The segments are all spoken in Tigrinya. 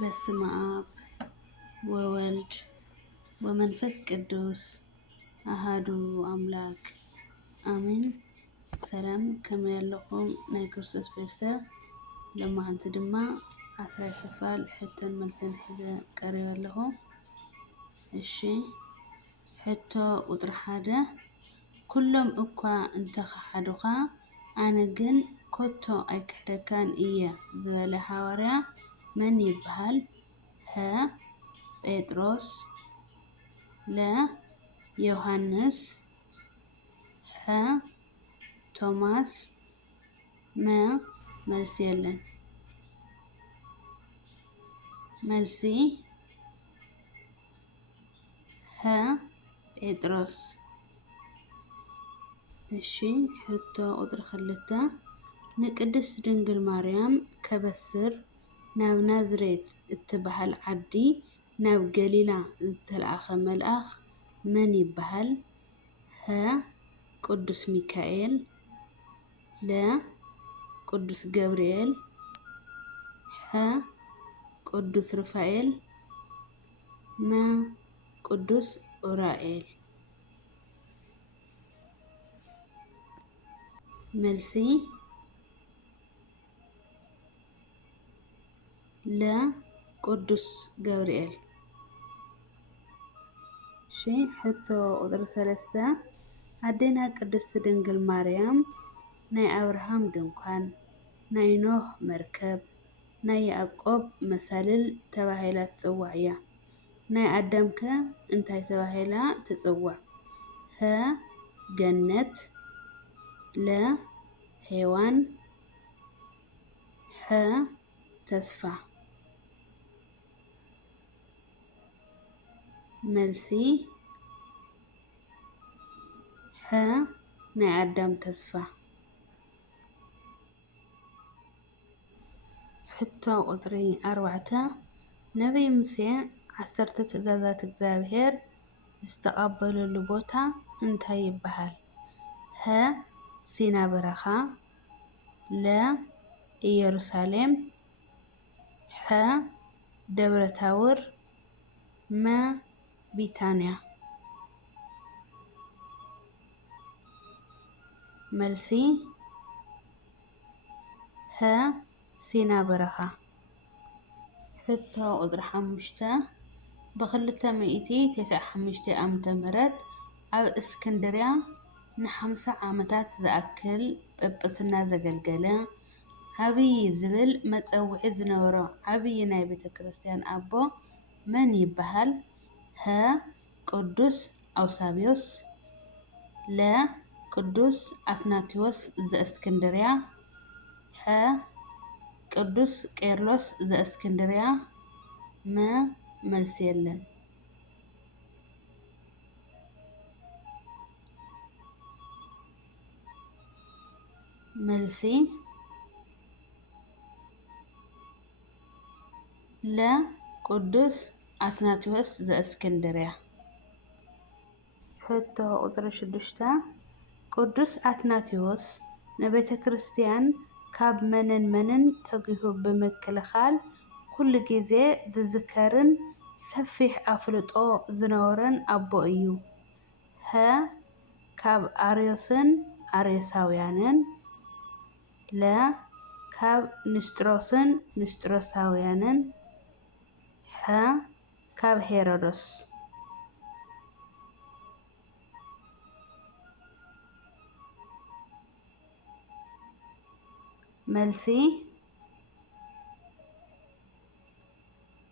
በስመ አብ ወወልድ ወመንፈስ ቅዱስ አሃዱ አምላክ አሜን። ሰላም ከመይ ኣለኹም ናይ ክርስቶስ ቤተሰብ ሎማዓንቲ ድማ 10 ክፋል ሕቶን መልስን ሒዘ ቀሪበ ኣለኹ። እሺ ሕቶ ቁጥሪ 1 ኩሎም እኳ እንተኸሓዱኻ ኣነ ግን ኮቶ ኣይክሕደካን እየ ዝበለ ሐዋርያ መን ይበሃል? ሀ ጴጥሮስ፣ ለ ዮሐንስ፣ ሐ ቶማስ፣ መ መልሲ የለን። መልሲ ሀ ጴጥሮስ። እሺ ሕቶ ቁጥሪ 2 ንቅድስት ድንግል ማርያም ከበስር ናብ ናዝሬት እትበሃል ዓዲ ናብ ገሊላ ዝተልኣኸ መልኣኽ መን ይበሃል? ሀ ቅዱስ ሚካኤል፣ ለ ቅዱስ ገብርኤል፣ ሐ ቅዱስ ሩፋኤል፣ መ ቅዱስ ኡራኤል። መልሲ ለ ቅዱስ ገብርኤል። እሺ ሕቶ ቁጥሪ 3 ኣዴና ቅድስት ድንግል ማርያም ናይ አብርሃም ድንኳን፣ ናይ ኖህ መርከብ፣ ናይ ያዕቆብ መሳልል ተባሂላ ትጽዋዕ እያ። ናይ ኣዳም ከ እንታይ ተባሂላ ትጽዋዕ? ሀ ገነት፣ ለ ሔዋን፣ ሐ ተስፋ። መልሲ ሐ ናይ ኣዳም ተስፋ። ሕቶ ቁጥሪ 4 ነቢይ ሙሴ 10 ትእዛዛት እግዚአብሔር ዝተቐበለሉ ቦታ እንታይ ይበሃል? ሀ ሲና በረኻ፣ ለ ኢየሩሳሌም፣ ሐ ደብረ ታቦር፣ መ ቢታንያ። መልሲ ሀ ሲና በረኻ። ሕቶ ቁጥሪ 5 ብ295 ዓመተ ምህረት ኣብ እስክንድርያ ን50 ዓመታት ዝኣክል ጵጵስና ዘገልገለ ዓብይ ዝብል መፀውዒ ዝነበሮ ዓብይ ናይ ቤተ ክርስቲያን ኣቦ መን ይበሃል? ሀ ቅዱስ ኣውሳብዮስ፣ ለ ቅዱስ አትናቴዎስ ዘእስክንድርያ፣ ሐ ቅዱስ ቄርሎስ ዘእስክንድርያ፣ መ መልሲ የለን። መልሲ ለ ቅዱስ አትናቴዎስ ዘእስክንድርያ። ሕቶ ቁጥሪ 6 ቅዱስ አትናቴዎስ ንቤተ ክርስቲያን ካብ መንን መንን ተጊሁ ብምክልኻል ኩሉ ግዜ ዝዝከርን ሰፊሕ ኣፍልጦ ዝነበሮን ኣቦ እዩ። ሀ ካብ ኣርዮስን ኣርዮሳውያንን፣ ለ ካብ ንስጥሮስን ንስጥሮሳውያንን፣ ሐ ካብ ሄሮዶስ። መልሲ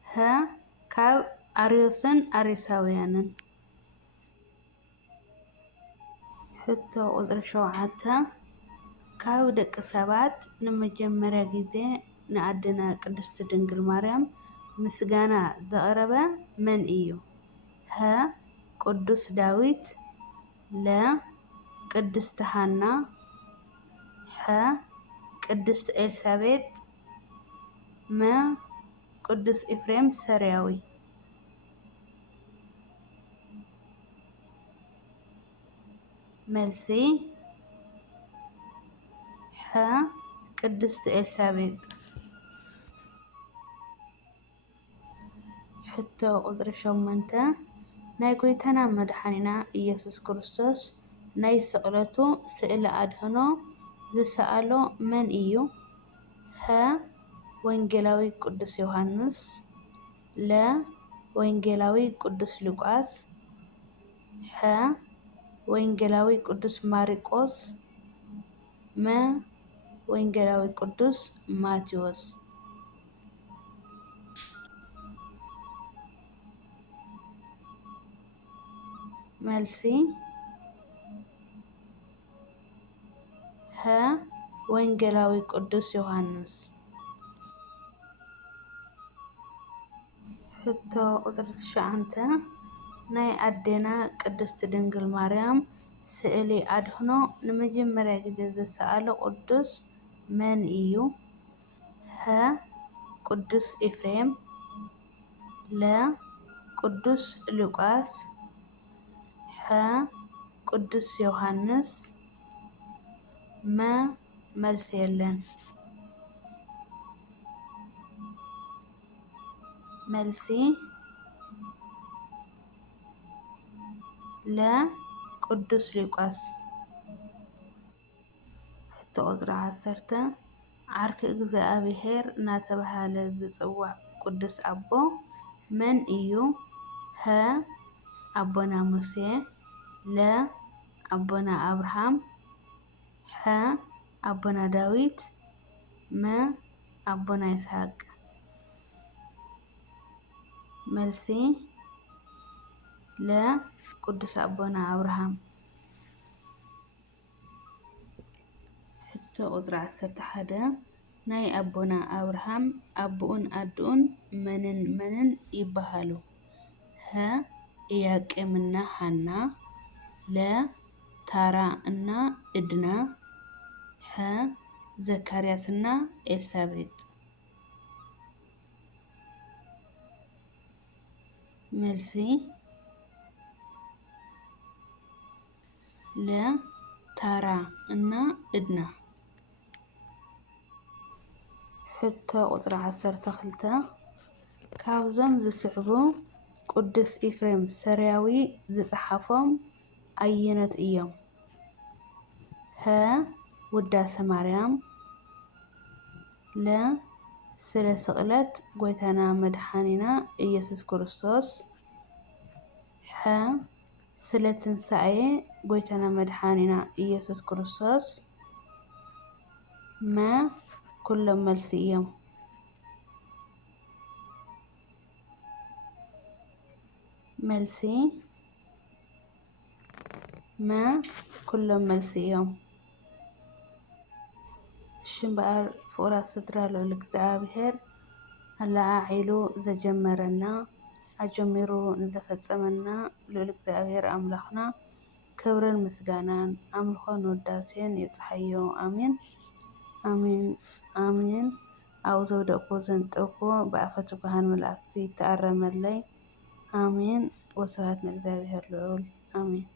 ሀ ካብ ኣርዮስን ኣርዮሳውያንን። ሕቶ ቁጥሪ 7 ካብ ደቂ ሰባት ንመጀመርያ ግዜ ንኣዴና ቅድስት ድንግል ማርያም ምስጋና ዘቕረበ መን እዩ? ሀ ቅዱስ ዳዊት፣ ለ ቅድስቲ ሃና፣ ሐ ቅድስት ኤልሳቤጥ፣ መ ቅዱስ ኤፍሬም ሰሪያዊ። መልሲ ሐ ቅድስት ኤልሳቤጥ። ሕቶ ቁፅሪ 8 ናይ ጎይታና መድሓኒና ኢየሱስ ክርስቶስ ናይ ስቕለቱ ስእሊ ኣድህኖ ዝሰኣሎ መን እዩ? ሀ. ወንጌላዊ ቅዱስ ዮሐንስ ለ. ወንጌላዊ ቅዱስ ሉቃስ ሐ. ወንጌላዊ ቅዱስ ማርቆስ መ. ወንጌላዊ ቅዱስ ማቴዎስ መልሲ ሀ. ወንጌላዊ ቅዱስ ዮሐንስ ሕቶ ቁፅሪ 9 ናይ ኣዴና ቅድስቲ ድንግል ማርያም ስእሊ ኣድህኖ ንመጀመርያ ግዜ ዝሰኣሎ ቅዱስ መን እዩ? ሀ. ቅዱስ ኤፍሬም ለ. ቅዱስ ሉቃስ ሐ. ቅዱስ ዮሐንስ መ. መልሲ የለን መልሲ ለ. ቅዱስ ሉቃስ ሕቶ ቁፅሪ 10 ዓርኪ እግዚኣብሄር እናተባህለ ዝፅዋዕ ቅዱስ ኣቦ መን እዩ? ሀ. ኣቦና ሙሴ ለ. ኣቦና ኣብርሃም ሐ. ኣቦና ዳዊት መ. ኣቦና ይስሐቅ መልሲ ለ. ቅዱስ ኣቦና ኣብርሃም ሕቶ ቁፅሪ 11 ናይ ኣቦና ኣብርሃም ኣቦኡን ኣዶኡን መንን መንን ይበሃሉ? ሀ. ኢያቄም እና ሐና ለ. ታራ እና እድና ሐ. ዘካርያስ እና ኤልሳቤጥ መልሲ ለ. ታራ እና እድና ሕቶ ቁፅሪ 12 ካብዞም ዝስዕቡ ቅዱስ ኤፍሬም ሰርያዊ ዝፀሓፎም ኣየኖት እዮም? ሀ. ውዳሴ ማርያም ለ. ስለ ስቕለት ጎይታና መድሓኒና ኢየሱስ ክርስቶስ ሐ. ስለ ትንሳኤ ጎይታና መድሓኒና ኢየሱስ ክርስቶስ መ. ኩሎም መልሲ እዮም መልሲ መ. ኩሎም መልሲ እዮም እሺ እምበኣር ፍቁራት ስድራ ልዑል እግዚኣብሄር ኣላዓዒሉ ዘጀመረና ኣጀሚሩ ንዘፈፀመና ልዑል እግዚኣብሄር ኣምላኽና ክብርን ምስጋናን ኣምልኾን ውዳሴን ይብፅሓዮ ኣሜን ኣሜን ኣሜን ኣብኡ ዘውደቕክዎ ዘንጠብክዎ ብኣፈ ትጉሃን መላእክቲ ተኣረመለይ ኣሜን ወስብሐት ንእግዚኣብሄር ልዑል ኣሜን